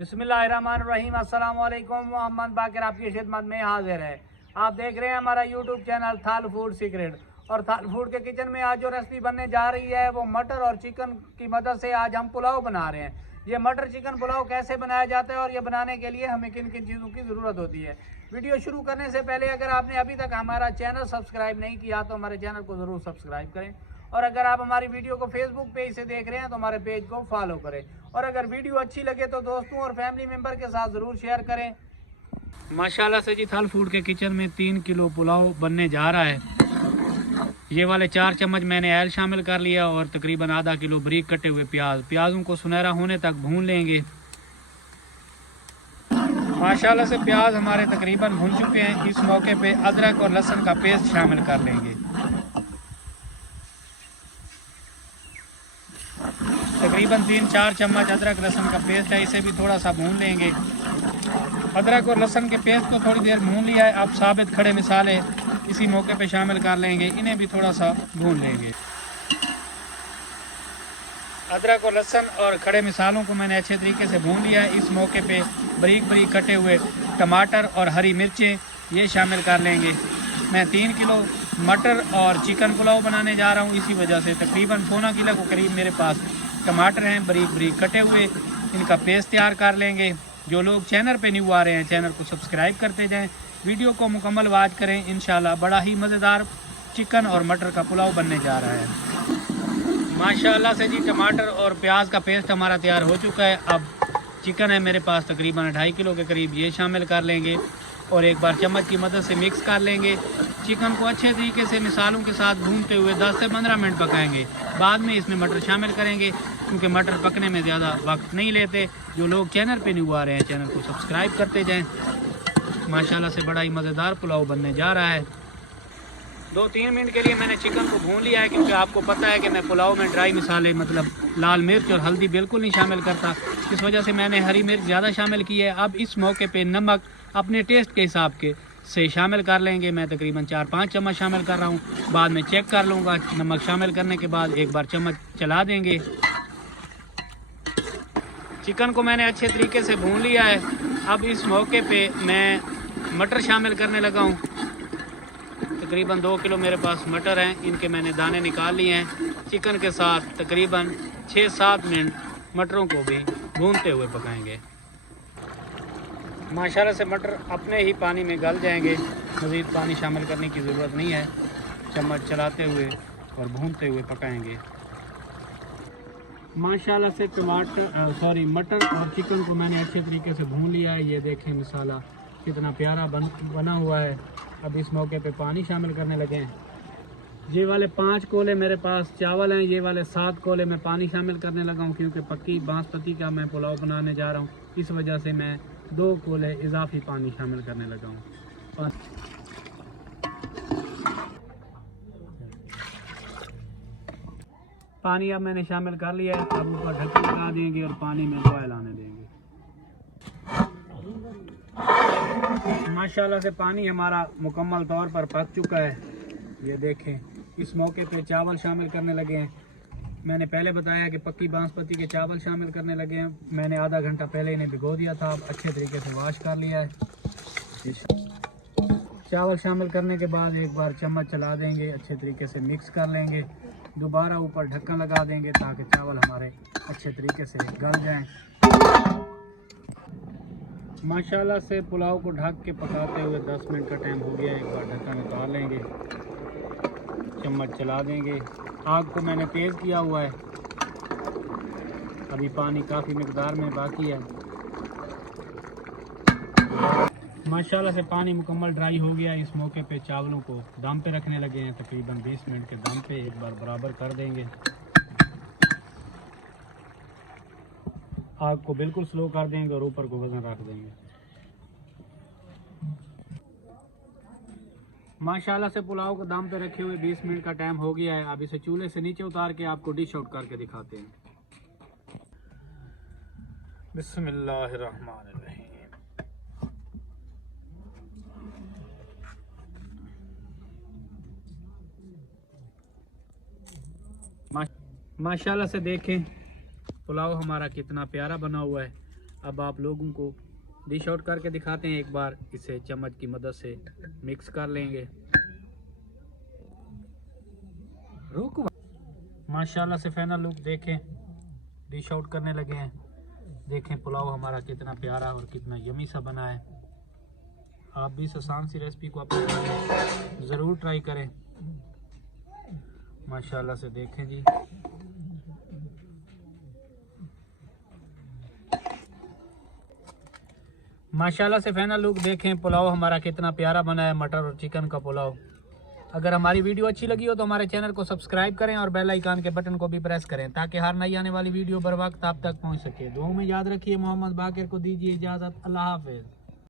बिस्मिल्लाहिर्रहमानिर्रहीम। अस्सलाम वालेकुम। मोहम्मद बाकिर आपकी खिदमत में हाजिर है। आप देख रहे हैं हमारा यूट्यूब चैनल थाल फूड सीक्रेट। और थाल फूड के किचन में आज जो रेसिपी बनने जा रही है वो मटर और चिकन की मदद से आज हम पुलाव बना रहे हैं। ये मटर चिकन पुलाव कैसे बनाया जाता है और ये बनाने के लिए हमें किन किन चीज़ों की ज़रूरत होती है। वीडियो शुरू करने से पहले अगर आपने अभी तक हमारा चैनल सब्सक्राइब नहीं किया तो हमारे चैनल को ज़रूर सब्सक्राइब करें। और अगर आप हमारी वीडियो को फेसबुक पेज से देख रहे हैं तो हमारे पेज को फॉलो करें। और अगर वीडियो अच्छी लगे तो दोस्तों और फैमिली मेम्बर के साथ ज़रूर शेयर करें। माशाल्लाह से जी थाल फूड के किचन में 3 किलो पुलाव बनने जा रहा है। ये वाले 4 चम्मच मैंने ऑयल शामिल कर लिया और तकरीबन आधा किलो बारीक कटे हुए प्याज़ों को सुनहरा होने तक भून लेंगे। माशाल्लाह से प्याज हमारे तकरीबन भुन चुके हैं। इस मौके पे अदरक और लहसुन का पेस्ट शामिल कर लेंगे। तकरीबन 3-4 चम्मच अदरक लहसुन का पेस्ट है, इसे भी थोड़ा सा भून लेंगे। अदरक और लहसुन के पेस्ट को थोड़ी देर भून लिया है। अब साबित खड़े मसाले इसी मौके पे शामिल कर लेंगे, इन्हें भी थोड़ा सा भून लेंगे। अदरक और लहसुन और खड़े मसालों को मैंने अच्छे तरीके से भून लिया है। इस मौके पे बारीक बारीक कटे हुए टमाटर और हरी मिर्चें ये शामिल कर लेंगे। मैं 3 किलो मटर और चिकन पुलाव बनाने जा रहा हूँ, इसी वजह से तकरीबन पौना किलो के करीब मेरे पास टमाटर हैं बारीक बारीक कटे हुए। इनका पेस्ट तैयार कर लेंगे। जो लोग चैनल पे न्यू आ रहे हैं चैनल को सब्सक्राइब करते जाएं, वीडियो को मुकम्मल वॉच करें। इंशाल्लाह बड़ा ही मज़ेदार चिकन और मटर का पुलाव बनने जा रहा है। माशाल्लाह से जी टमाटर और प्याज का पेस्ट हमारा तैयार हो चुका है। अब चिकन है मेरे पास तकरीबन 2.5 किलो के करीब, ये शामिल कर लेंगे और एक बार चम्मच की मदद से मिक्स कर लेंगे। चिकन को अच्छे तरीके से मिसालों के साथ भूनते हुए 10 से 15 मिनट पकाएंगे। बाद में इसमें मटर शामिल करेंगे क्योंकि मटर पकने में ज़्यादा वक्त नहीं लेते। जो लोग चैनल पे न्यू आ रहे हैं चैनल को सब्सक्राइब करते जाएं। माशाल्लाह से बड़ा ही मज़ेदार पुलाव बनने जा रहा है। 2-3 मिनट के लिए मैंने चिकन को भून लिया है क्योंकि आपको पता है कि मैं पुलाव में ड्राई मसाले मतलब लाल मिर्च और हल्दी बिल्कुल नहीं शामिल करता। इस वजह से मैंने हरी मिर्च ज़्यादा शामिल की है। अब इस मौके पे नमक अपने टेस्ट के हिसाब के से शामिल कर लेंगे। मैं तकरीबन 4-5 चम्मच शामिल कर रहा हूँ, बाद में चेक कर लूँगा। नमक शामिल करने के बाद एक बार चम्मच चला देंगे। चिकन को मैंने अच्छे तरीके से भून लिया है। अब इस मौके पे मैं मटर शामिल करने लगा हूँ। तकरीबन 2 किलो मेरे पास मटर हैं, इनके मैंने दाने निकाल लिए हैं। चिकन के साथ तकरीबन 6-7 मिनट मटरों को भी भूनते हुए पकाएंगे। माशाल्लाह से मटर अपने ही पानी में गल जाएंगे, मज़ीद पानी शामिल करने की ज़रूरत नहीं है। चम्मच चलाते हुए और भूनते हुए पकाएंगे। माशाल्लाह से मटर और चिकन को मैंने अच्छे तरीके से भून लिया है। ये देखें मसाला कितना प्यारा बना हुआ है। अब इस मौके पे पानी शामिल करने लगे हैं। ये वाले 5 कोले मेरे पास चावल हैं, ये वाले 7 कोले मैं पानी शामिल करने लगा हूँ क्योंकि पक्की बासमती का मैं पुलाव बनाने जा रहा हूँ। इस वजह से मैं 2 कोले इजाफी पानी शामिल करने लगा हूँ। पानी अब मैंने शामिल कर लिया है। अब ऊपर ढक्कन लगा देंगे और पानी में बॉयल आने देंगे। माशाल्लाह से पानी हमारा मुकम्मल तौर पर पक चुका है। ये देखें इस मौके पे चावल शामिल करने लगे हैं। मैंने पहले बताया कि पक्की बासमती के चावल शामिल करने लगे हैं। मैंने आधा घंटा पहले इन्हें भिगो दिया था। अब अच्छे तरीके से वॉश कर लिया है। चावल शामिल करने के बाद एक बार चम्मच चला देंगे, अच्छे तरीके से मिक्स कर लेंगे। दोबारा ऊपर ढक्कन लगा देंगे ताकि चावल हमारे अच्छे तरीके से गल जाएं। माशाल्लाह से पुलाव को ढक के पकाते हुए 10 मिनट का टाइम हो गया। एक बार ढक्कन उतार लेंगे, चम्मच चला देंगे। आग को मैंने तेज़ किया हुआ है। अभी पानी काफ़ी मिकदार में बाकी है। माशाल्लाह से पानी मुकम्मल ड्राई हो गया। इस मौके पे चावलों को दम पे रखने लगे हैं। तकरीबन 20 मिनट के दम पे एक बार बराबर कर देंगे। आग को बिल्कुल स्लो कर देंगे और ऊपर को वजन रख देंगे। माशाल्लाह से पुलाव को दम पे रखे हुए 20 मिनट का टाइम हो गया है। अब इसे चूल्हे से नीचे उतार के आपको डिश आउट करके दिखाते हैं। बिस्मिल्लाहिर्रहमानिर्रहीम। माशाल्लाह से देखें पुलाव हमारा कितना प्यारा बना हुआ है। अब आप लोगों को डिश आउट करके दिखाते हैं एक बार। इसे चम्मच की मदद से मिक्स कर लेंगे। रुक माशाल्लाह से फाइनल लुक देखें, डिश आउट करने लगे हैं। देखें पुलाव हमारा कितना प्यारा और कितना यमी सा बना है। आप भी इस आसान सी रेसिपी को अपने घर में ज़रूर ट्राई करें। माशाल्लाह से देखें जी, माशाल्लाह से फाइनल लुक देखें, पुलाव हमारा कितना प्यारा बना है, मटर और चिकन का पुलाव। अगर हमारी वीडियो अच्छी लगी हो तो हमारे चैनल को सब्सक्राइब करें और बेल आइकन के बटन को भी प्रेस करें ताकि हर नई आने वाली वीडियो बर वक्त आप तक पहुंच सके। दुआ में याद रखिए। मोहम्मद बाकिर को दीजिए इजाज़त। अल्लाह हाफिज़।